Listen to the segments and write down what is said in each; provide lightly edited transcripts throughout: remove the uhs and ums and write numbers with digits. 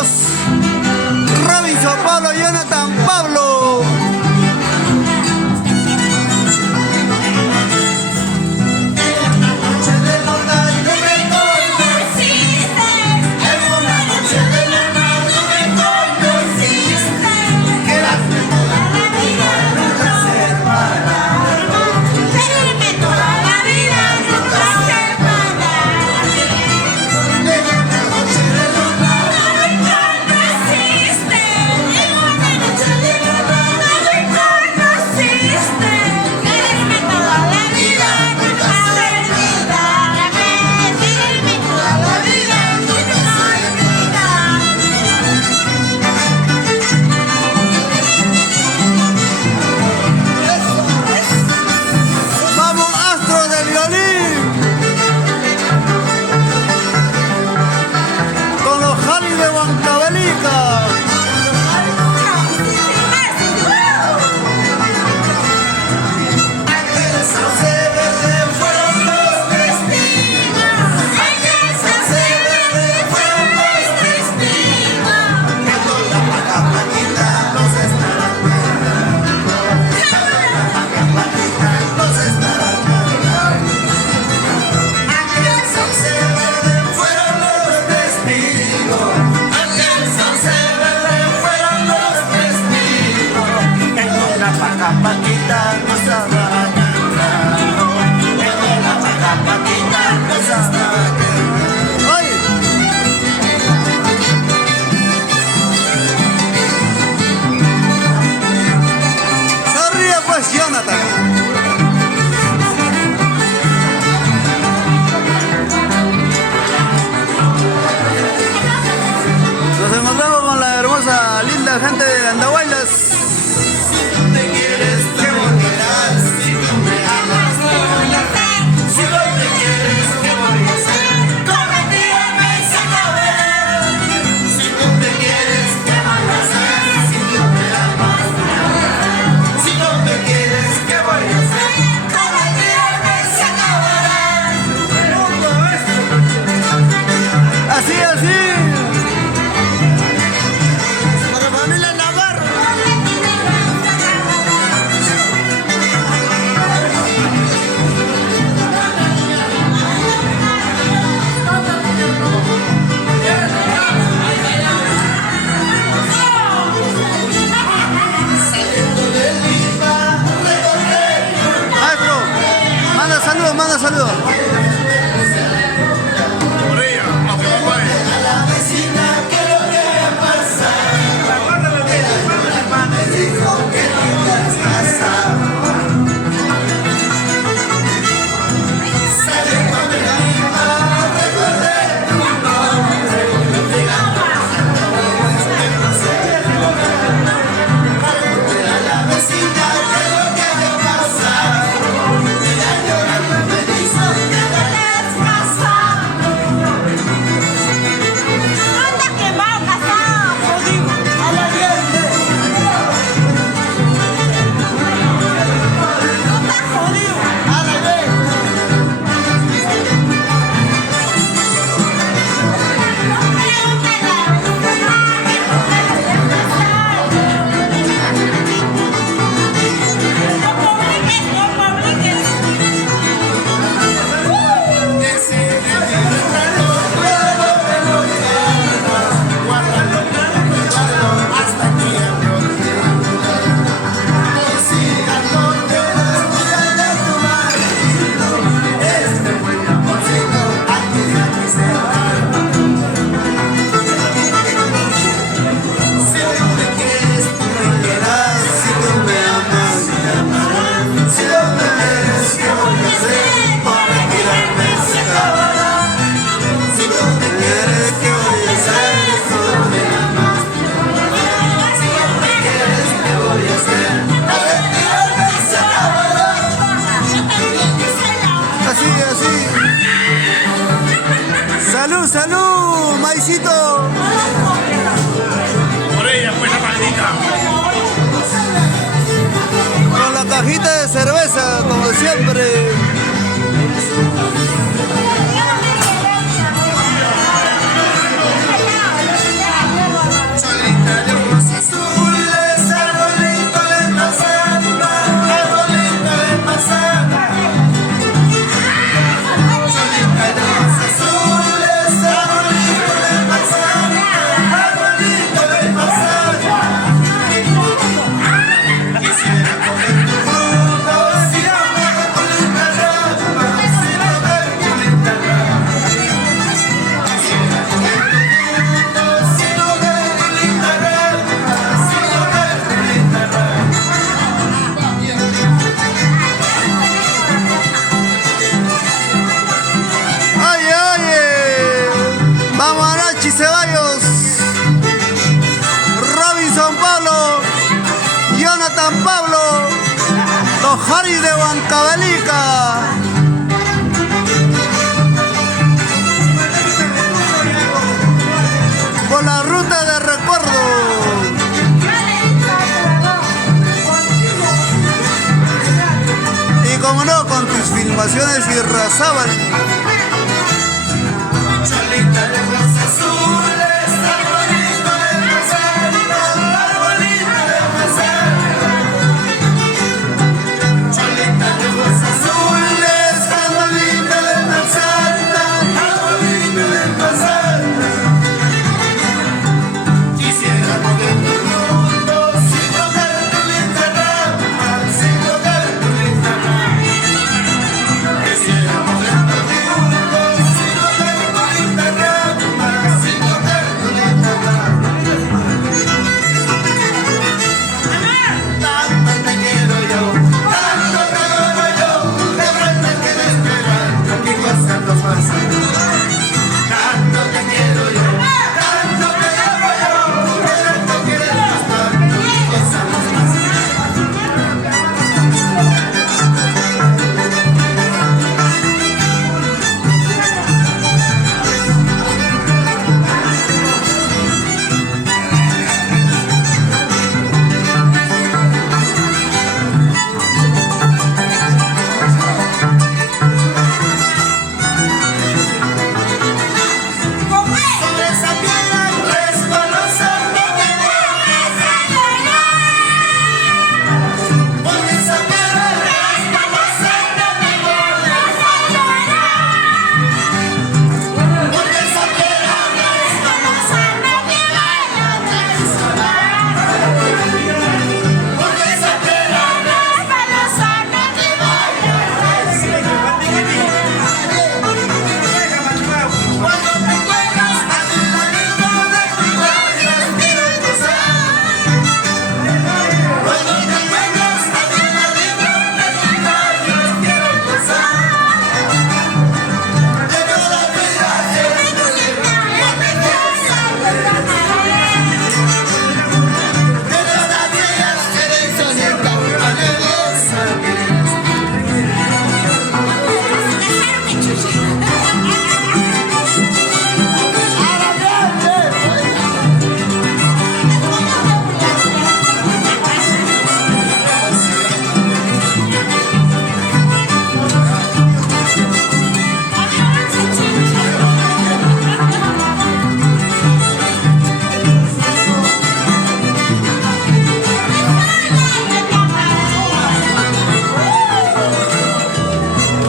Carlos, Robinson, Pablo, Jonathan, Pablo. Nos encontramos con la hermosa, linda gente de Andahuaylas. Manda saludos. Por ella, aunque no pague. A la vecina que lo que pasa. Me dijo que no ibas a pasar. Saliendo de Lima, recordé tu nombre. A la vecina que lo que pasa. Salud, salud, maicito. Por ella, pues la maldita. Con la cajita de cerveza, como siempre. Pachi Ceballos, Robinson Pablo, Jonathan Pablo, los Harry de Huancavelica. Por la ruta de recuerdo. Y como no, con tus filmaciones y Razábal. Cholita de ojos azules, arbolito de manzana, arbolito de manzana. Cholita de ojos azules, arbolito de manzana, arbolito de manzana. Quisiera movernos juntos, sin tocar tu linda rama, sin tocar tu linda rama. Quisiera movernos juntos, sin tocar tu linda rama, sin tocar tu linda rama. Tanto te quiero yo, tanto te adoro yo, de verdad que esperando que cosas nos pasan. Tanto te quiero yo, tanto te amo yo, de tanto querernos tanto que cosas nos pasan. Sobre esa piedra resbalosa me quedé. Porque esa piedra resbalosa no me voy a llorar. Porque esa piedra resbalosa no me vaya a traicionar. Porque esa piedra resbalosa no te vaya a traicionar. Cuando te encuentras a tu ladito de tus labios quiero gozar. Cuando te encuentras a tu ladito de tus labios quiero gozar. De toda vida eres tu libro, no te quieres saber de todas ellas eres tu nieta, aleluya que eres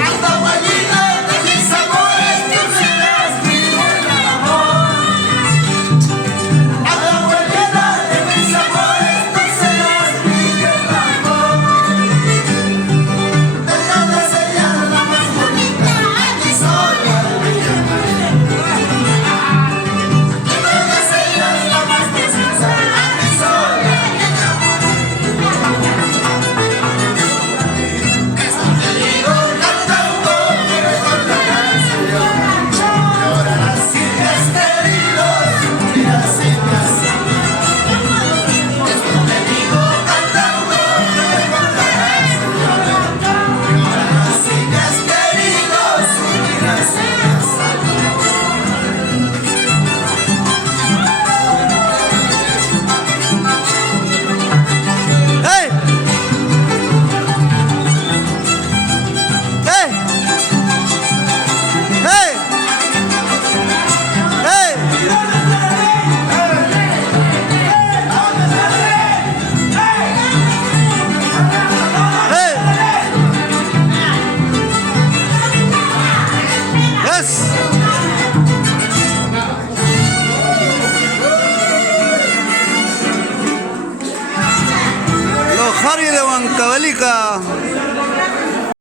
Hasta abuelita de mis amores, tú serás mi buen amor. Hasta abuelita de mis amores, tú serás mi buen amor. De todas ellas la más bonita, a ti sola me llamaré. De todas ellas la más preciosa, a ti sola me llamaré. Esto te digo cantando, pero con la canción. Llorarás sin despedidos, morirás sin razón. Esto te digo cantando, pero con la canción. Llorarás sin despedidos, morirás sin razón. ¡Hey! ¡Hey! ¡Hey! ¡Hey! ¡Hey! ¡Yes! Los Harry de Huancavelica.